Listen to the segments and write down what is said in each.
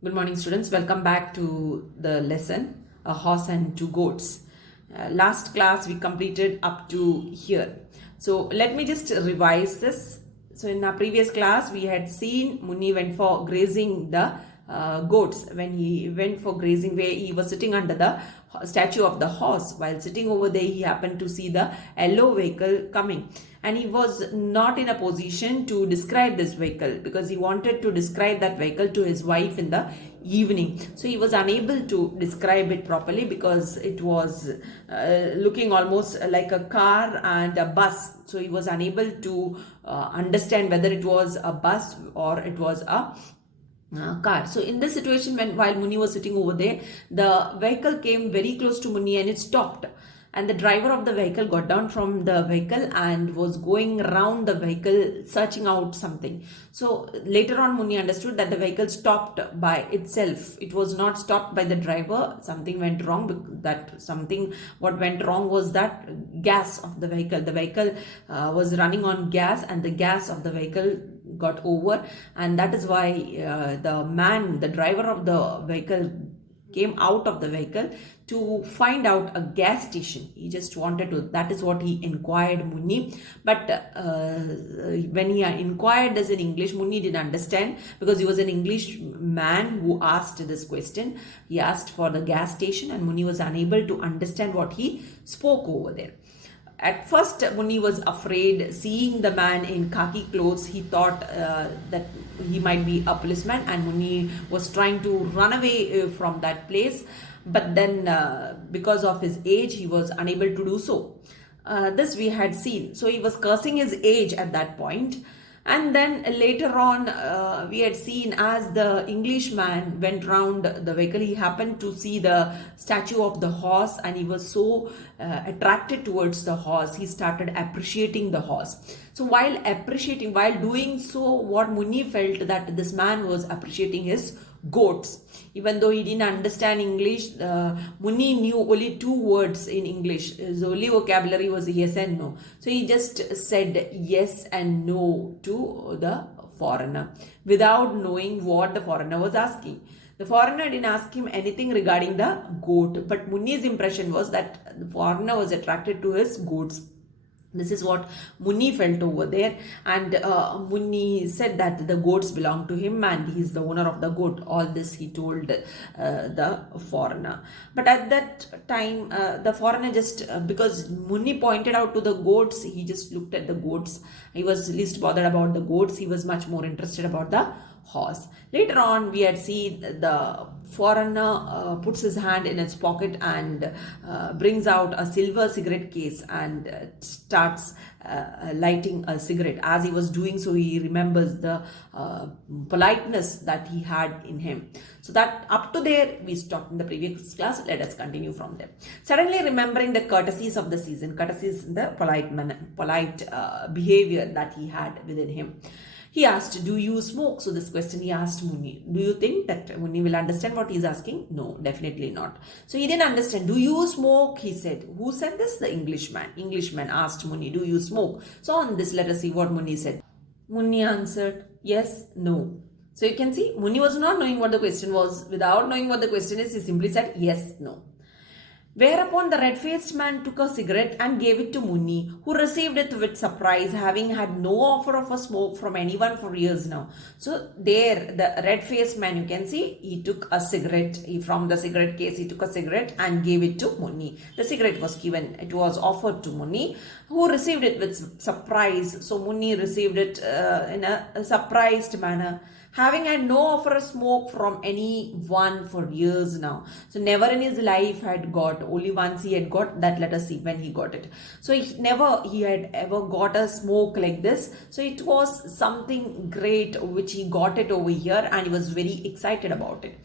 Good morning, students. Welcome back to the lesson A Horse and Two Goats. Last class we completed up to here. So let me just revise this. So in our previous class we had seen Muni went for grazing the goats. When he went for grazing, where he was sitting under the statue of the horse. While sitting over there, he happened to see the yellow vehicle coming, and he was not in a position to describe this vehicle because he wanted to describe that vehicle to his wife in the evening. So he was unable to describe it properly because it was looking almost like a car and a bus. So he was unable to understand whether it was a bus or it was a car. So in this situation, while Muni was sitting over there, the vehicle came very close to Muni and it stopped. And the driver of the vehicle got down from the vehicle and was going around the vehicle searching out something. So later on, Muni understood that the vehicle stopped by itself. It was not stopped by the driver. Something went wrong. What went wrong was that gas of the vehicle. The vehicle was running on gas, and the gas of the vehicle got over, and that is why the driver of the vehicle came out of the vehicle to find out a gas station. He just wanted to, that is what he inquired Muni. But when he inquired this in English, Muni didn't understand because he was an English man who asked this question. He asked for the gas station, and Muni was unable to understand what he spoke over there. At first, Muni was afraid. Seeing the man in khaki clothes, he thought that he might be a policeman, and Muni was trying to run away from that place. But then, because of his age, he was unable to do so. This we had seen. So he was cursing his age at that point. And then later on, we had seen as the Englishman went round the vehicle, he happened to see the statue of the horse, and he was so attracted towards the horse, he started appreciating the horse. So while doing so, what Muni felt that this man was appreciating his goats. Even though he didn't understand English, Muni knew only two words in English. His only vocabulary was yes and no. So he just said yes and no to the foreigner without knowing what the foreigner was asking. The foreigner didn't ask him anything regarding the goat, but Muni's impression was that the foreigner was attracted to his goats. This is what Muni felt over there, and Muni said that the goats belong to him and he is the owner of the goat. All this he told the foreigner. But at that time, the foreigner just, because Muni pointed out to the goats, he just looked at the goats. He was least bothered about the goats. He was much more interested about the horse. Later on, we had seen the foreigner puts his hand in his pocket and brings out a silver cigarette case and starts lighting a cigarette. As he was doing so, he remembers the politeness that he had in him. So that up to there we stopped in the previous class. Let us continue from there. Suddenly remembering the courtesies of the season, courtesies, the polite behavior that he had within him, he asked, "Do you smoke?" So this question he asked Muni. Do you think that Muni will understand what he's asking? No, definitely not. So he didn't understand. Do you smoke? He said. Who said this? The Englishman. Englishman asked Muni, do you smoke? So on this, let us see what Muni said. Muni answered, yes, no. So you can see, Muni was not knowing what the question was. Without knowing what the question is, he simply said, yes, no. Whereupon the red-faced man took a cigarette and gave it to Muni, who received it with surprise, having had no offer of a smoke from anyone for years now. So there, the red-faced man, you can see, he took a cigarette. From the cigarette case, he took a cigarette and gave it to Muni. The cigarette was given, it was offered to Muni, who received it with surprise. So Muni received it in a surprised manner, having had no offer of smoke from anyone for years now. So never in his life had got, only once he had got that. Let us see when he got it. So he had ever got a smoke like this. So it was something great which he got it over here, and he was very excited about it.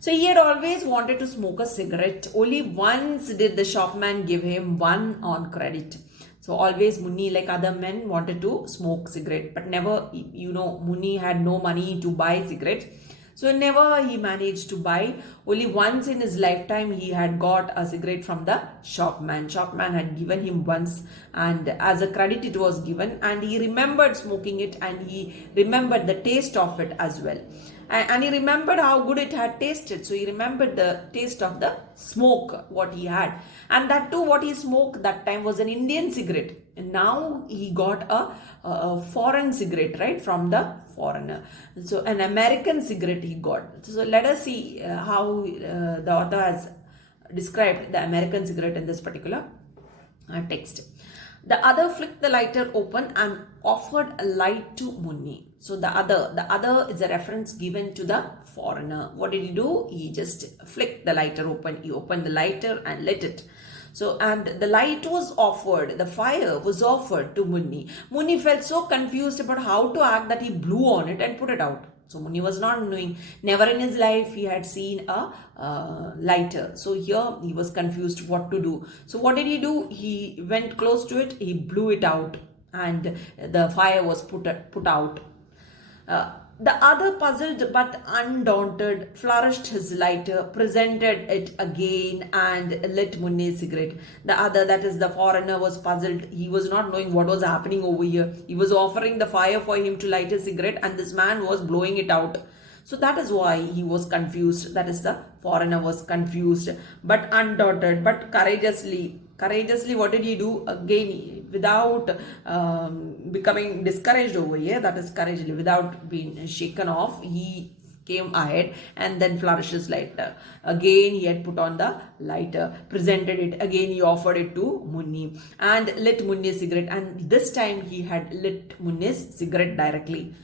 So he had always wanted to smoke a cigarette. Only once did the shopman give him one on credit. So always Muni, like other men, wanted to smoke cigarette, but never, Muni had no money to buy cigarettes. So never he managed to buy. Only once in his lifetime he had got a cigarette from the shopman. Shopman had given him once, and as a credit it was given, and he remembered smoking it, and he remembered the taste of it as well. and he remembered how good it had tasted. So he remembered the taste of the smoke what he had, and that too what he smoked that time was an Indian cigarette. And now he got a foreign cigarette, right, from the foreigner. So an American cigarette he got. So let us see how the author has described the American cigarette in this particular text. The other flicked the lighter open and offered a light to Munni. So the other is a reference given to the foreigner. What did he do? He just flicked the lighter open. He opened the lighter and lit it. So, and the light was offered, the fire was offered to Munni. Munni felt so confused about how to act that he blew on it and put it out. So Munni was not knowing, never in his life he had seen a lighter. So here he was confused what to do. So what did he do? He went close to it, he blew it out, and the fire was put out. The other, puzzled but undaunted, flourished his lighter, presented it again, and lit Munni's cigarette. The other, that is the foreigner, was puzzled. He was not knowing what was happening over here. He was offering the fire for him to light a cigarette, and this man was blowing it out. So that is why he was confused. That is, the foreigner was confused but undaunted, but courageously, what did he do? Again, without becoming discouraged over here, that is courageously, without being shaken off, he came ahead and then flourished his lighter. Again, he had put on the lighter, presented it. Again, he offered it to Munni and lit Munni's cigarette. And this time, he had lit Munni's cigarette directly.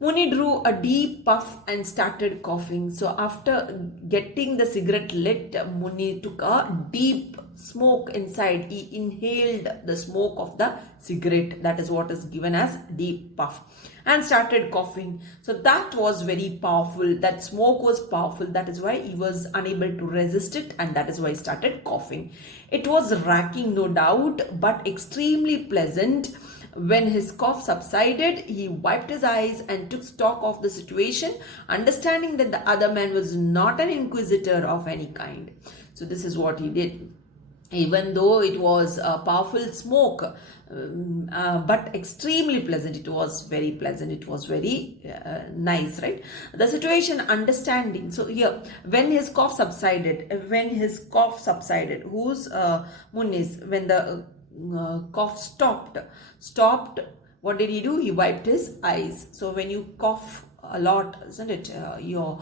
Munni drew a deep puff and started coughing. So after getting the cigarette lit, Munni took a deep smoke inside. He inhaled the smoke of the cigarette. That is what is given as deep puff. And started coughing. So that was very powerful. That smoke was powerful. That is why he was unable to resist it, and that is why he started coughing. It was racking, no doubt, but extremely pleasant. When his cough subsided, he wiped his eyes and took stock of the situation, understanding that the other man was not an inquisitor of any kind. So this is what he did. Even though it was a powerful smoke, but extremely pleasant. It was very pleasant. It was very nice, right? The situation, understanding. So here, when his cough subsided, whose Munni's, when the cough stopped, what did he do? He wiped his eyes. So when you cough a lot, isn't it, your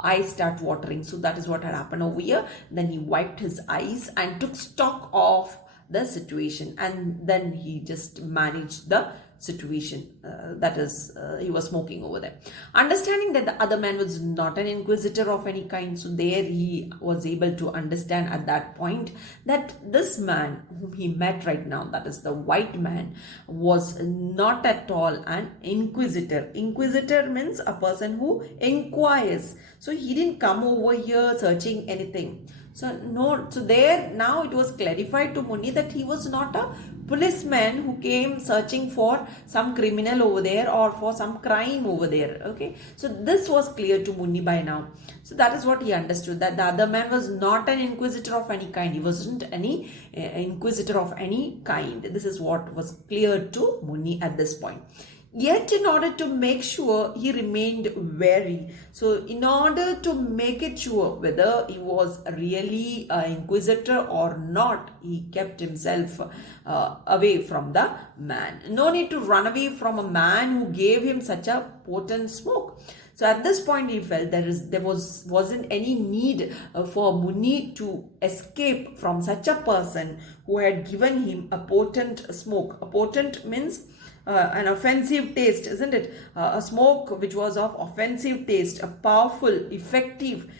eyes start watering. So that is what had happened over here. Then he wiped his eyes and took stock of the situation, and then he just managed the situation, that is, he was smoking over there, understanding that the other man was not an inquisitor of any kind. So there he was able to understand at that point that this man whom he met right now, that is the white man, was not at all an inquisitor. Inquisitor means a person who inquires. So he didn't come over here searching anything. So no, so there now it was clarified to Munni that he was not a policeman who came searching for some criminal over there or for some crime over there. Okay, so this was clear to Munni by now. So that is what he understood, that the other man was not an inquisitor of any kind. He wasn't any inquisitor of any kind. This is what was clear to Munni at this point. Yet in order to make sure, he remained wary. So in order to make it sure whether he was really an inquisitor or not, he kept himself away from the man. No need to run away from a man who gave him such a potent smoke. So at this point he felt there wasn't any need for Munni to escape from such a person who had given him a potent smoke. A potent means an offensive taste, isn't it? A smoke which was of offensive taste, a powerful, effective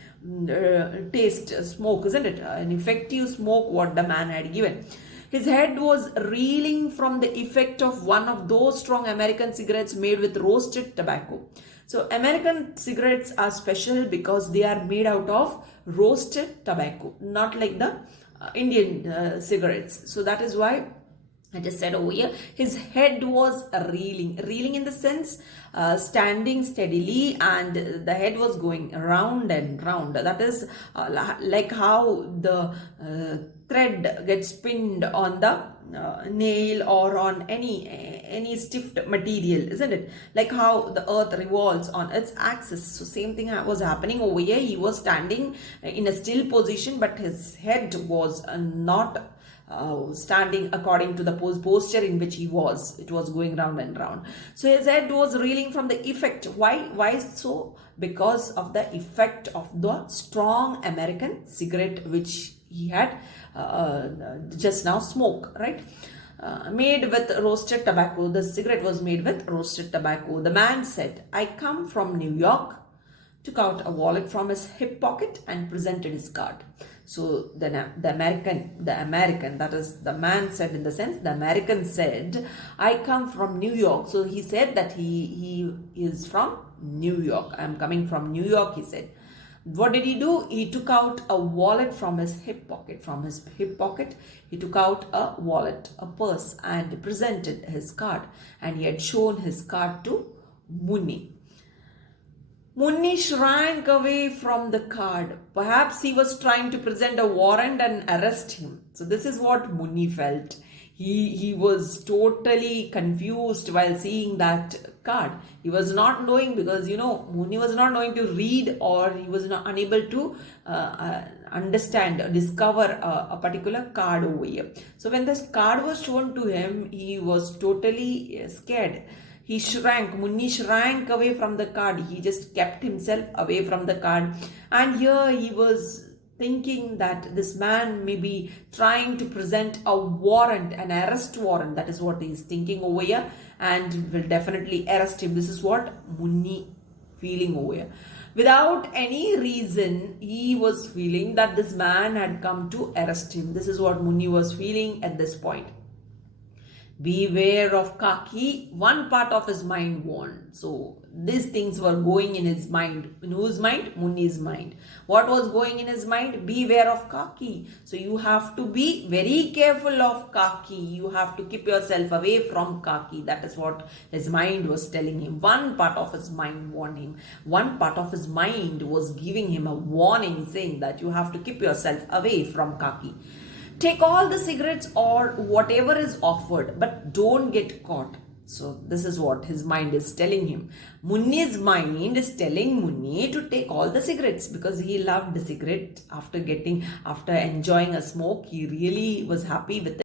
taste smoke, isn't it? An effective smoke what the man had given. His head was reeling from the effect of one of those strong American cigarettes made with roasted tobacco. So American cigarettes are special because they are made out of roasted tobacco, not like the Indian cigarettes. So that is why I just said over here, his head was reeling in the sense standing steadily, and the head was going round and round. That is like how the thread gets pinned on the nail or on any stiff material, isn't it? Like how the earth revolves on its axis. So same thing was happening over here. He was standing in a still position, but his head was not standing according to the posture in which he was. It was going round and round. So his head was reeling from the effect. Why so? Because of the effect of the strong American cigarette which he had just now smoked, right? Made with roasted tobacco. The cigarette was made with roasted tobacco. The man said, "I come from New York," took out a wallet from his hip pocket and presented his card. So the American, that is the man said, in the sense the American said, "I come from New York." So he said that he is from New York. "I am coming from New York," he said. What did he do? He took out a wallet from his hip pocket. From his hip pocket, he took out a wallet, a purse, and presented his card. And he had shown his card to Munni. Munni shrank away from the card. Perhaps he was trying to present a warrant and arrest him. So this is what Munni felt. He was totally confused while seeing that card. He was not knowing, because Munni was not knowing to read, or he was not unable to understand or discover a particular card over here. So when this card was shown to him, he was totally scared. Munni shrank away from the card. He just kept himself away from the card. And here he was thinking that this man may be trying to present a warrant, an arrest warrant. That is what he is thinking over here, and will definitely arrest him. This is what Munni feeling over here. Without any reason, he was feeling that this man had come to arrest him. This is what Munni was feeling at this point. Beware of Kaki, one part of his mind warned. So these things were going in his mind. In whose mind? Munni's mind. What was going in his mind? Beware of Kaki. So you have to be very careful of Kaki. You have to keep yourself away from Kaki. That is what his mind was telling him. One part of his mind warned him. One part of his mind was giving him a warning, saying that you have to keep yourself away from Kaki. Take all the cigarettes or whatever is offered, but don't get caught. So this is what his mind is telling him. Munni's mind is telling Munni to take all the cigarettes, because he loved the cigarette. After enjoying a smoke, he really was happy with it.